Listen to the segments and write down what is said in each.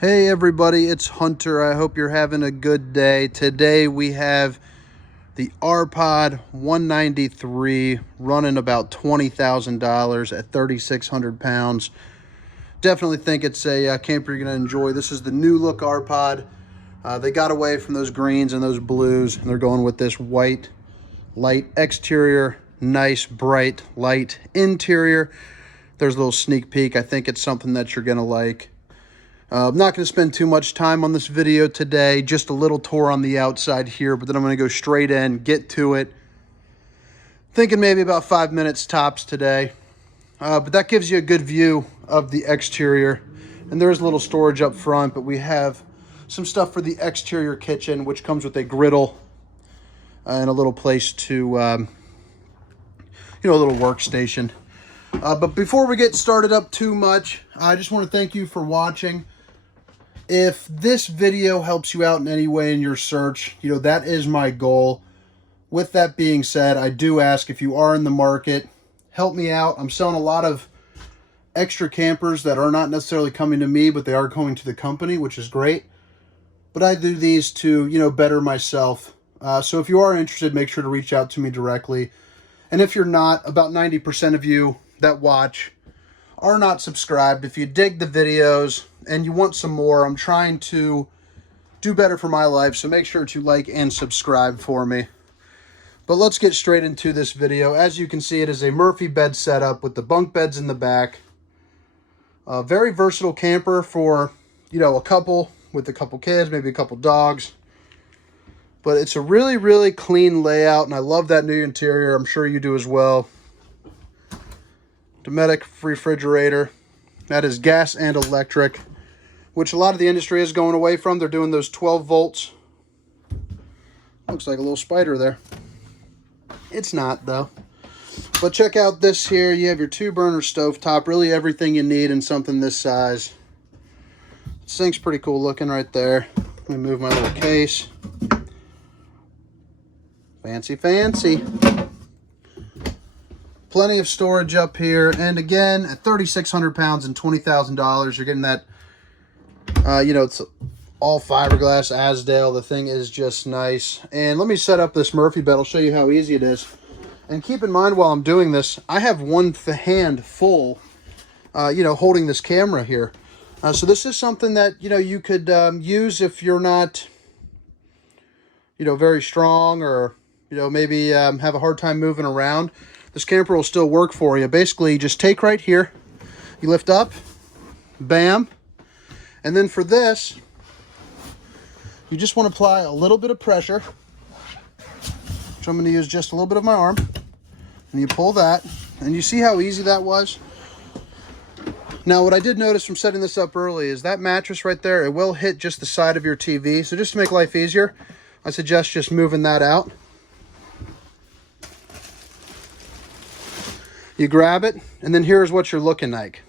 Hey everybody, it's Hunter. I hope you're having a good day. Today we have the R-Pod 193 running about $20,000 at 3,600 pounds. Definitely think it's a camper you're going to enjoy. This is the new look R-Pod. They got away from those greens and those blues, and they're going with this white, light exterior, nice, bright, light interior. There's a little sneak peek. I think it's something that you're going to like. I'm not going to spend too much time on this video today, just a little tour on the outside here, but then I'm going to go straight in, get to it. Thinking maybe about 5 minutes tops today. But that gives you a good view of the exterior. And there's a little storage up front, but we have some stuff for the exterior kitchen, which comes with a griddle and a little place to, a little workstation. But before we get started up too much, I just want to thank you for watching. If this video helps you out in any way in your search, that is my goal. With that being said, I do ask if you are in the market, help me out. I'm selling a lot of extra campers that are not necessarily coming to me, but they are going to the company, which is great. But I do these to, better myself. So if you are interested, make sure to reach out to me directly. And if you're not, about 90% of you that watch are not subscribed. If you dig the videos and you want some more, I'm trying to do better for my life, so make sure to like and subscribe for me. But let's get straight into this video. As you can see, it is a Murphy bed setup with the bunk beds in the back. A very versatile camper for, a couple with a couple kids, maybe a couple dogs. But it's a really, really clean layout, and I love that new interior. I'm sure you do as well. Dometic refrigerator. That is gas and electric, which a lot of the industry is going away from. They're doing those 12 volts. Looks like a little spider there. It's not, though. But check out this here. You have your 2-burner stovetop. Really everything you need in something this size. This thing's pretty cool looking right there. Let me move my little case. Fancy, fancy. Plenty of storage up here. And again, at 3,600 pounds and $20,000, you're getting that, it's all fiberglass Asdale. The thing is just nice. And let me set up this Murphy bed. I'll show you how easy it is. And keep in mind while I'm doing this, I have one hand full, holding this camera here. So this is something that, you could use if you're not, very strong or, maybe have a hard time moving around. This camper will still work for you. Basically, you just take right here, you lift up, bam, and then for this, you just want to apply a little bit of pressure, which I'm going to use just a little bit of my arm, and you pull that, and you see how easy that was? Now, what I did notice from setting this up early is that mattress right there, it will hit just the side of your TV, so just to make life easier, I suggest just moving that out. You grab it, and then here's what you're looking like.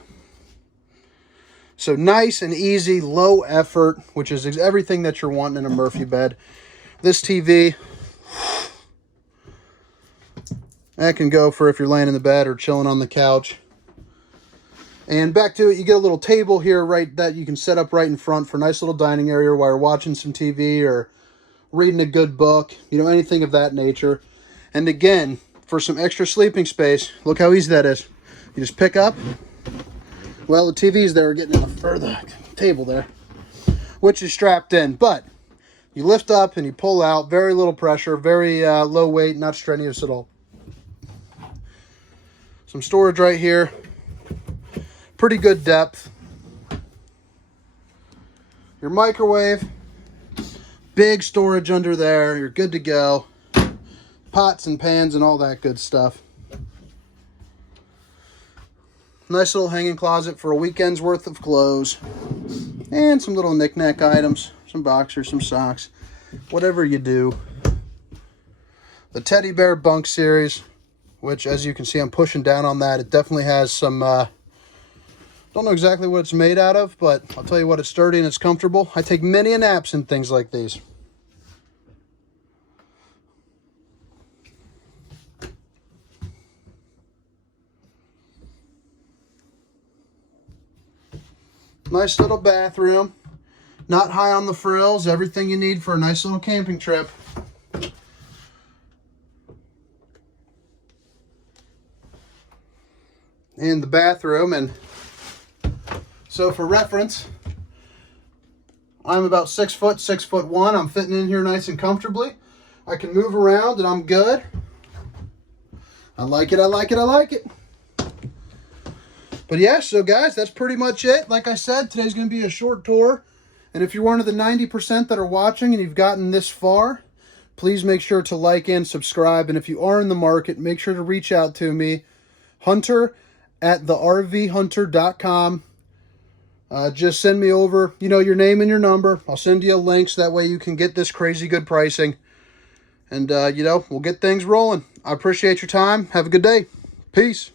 So nice and easy, low effort, which is everything that you're wanting in a Murphy bed. This TV, that can go for if you're laying in the bed or chilling on the couch. And back to it, you get a little table here, right, that you can set up right in front for a nice little dining area while you're watching some TV or reading a good book, anything of that nature. And again, for some extra sleeping space, look how easy that is. You just pick up. Well, the TV's there getting in the table there, which is strapped in. But you lift up and you pull out. Very little pressure, very low weight, not strenuous at all. Some storage right here. Pretty good depth. Your microwave. Big storage under there. You're good to go. Pots and pans and all that good stuff. Nice little hanging closet for a weekend's worth of clothes. And some little knick-knack items. Some boxers, some socks. Whatever you do. The Teddy Bear Bunk Series, which as you can see I'm pushing down on that. It definitely has some, don't know exactly what it's made out of, but I'll tell you what, it's sturdy and it's comfortable. I take many naps in things like these. Nice little bathroom. Not high on the frills. Everything you need for a nice little camping trip. And the bathroom. And so for reference, I'm about 6 foot, 6'1". I'm fitting in here nice and comfortably. I can move around and I'm good. I like it, I like it, I like it. But yeah, so guys, that's pretty much it. Like I said, today's going to be a short tour. And if you're one of the 90% that are watching and you've gotten this far, please make sure to like and subscribe. And if you are in the market, make sure to reach out to me, hunter@thervhunter.com. Just send me over, your name and your number. I'll send you a link so that way you can get this crazy good pricing. And, we'll get things rolling. I appreciate your time. Have a good day. Peace.